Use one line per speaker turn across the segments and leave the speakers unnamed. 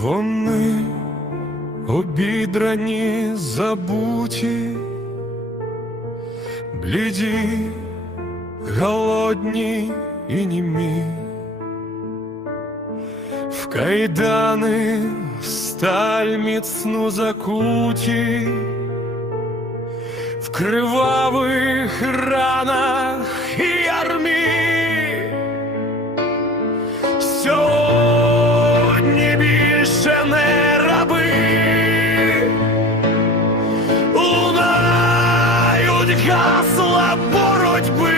Вони обідрані, забуті, бліді, голодні і німі, в кайдани в сталь міцну закуті, в кривавих ранах і армії. більше не раби лунають гасла боротьби.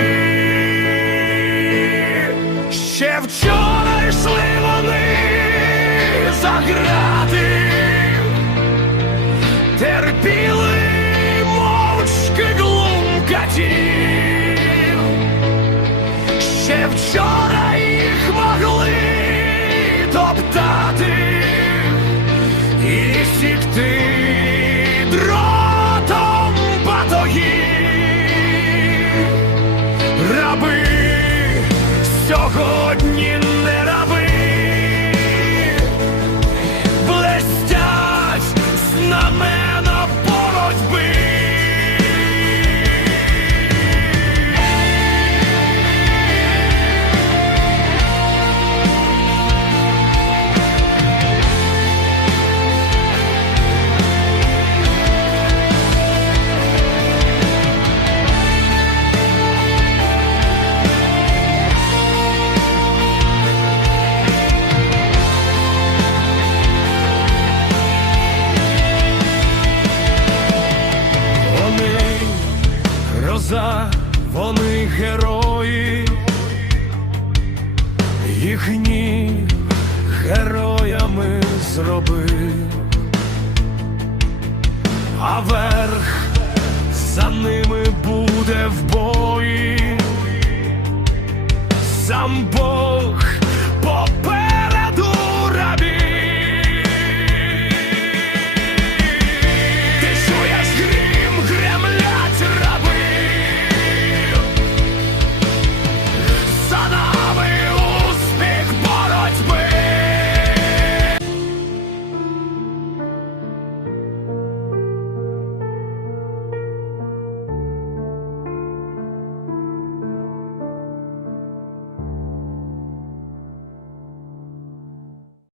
Ще вчора йшли вони за грати, терпіли мовчки глумкатів. Ще вчора їх могли топтати висікти дротом батої, раби сьогодні. Гроза, вони герої, їхні героями зробив, а верх за ними буде в бої, сам Бог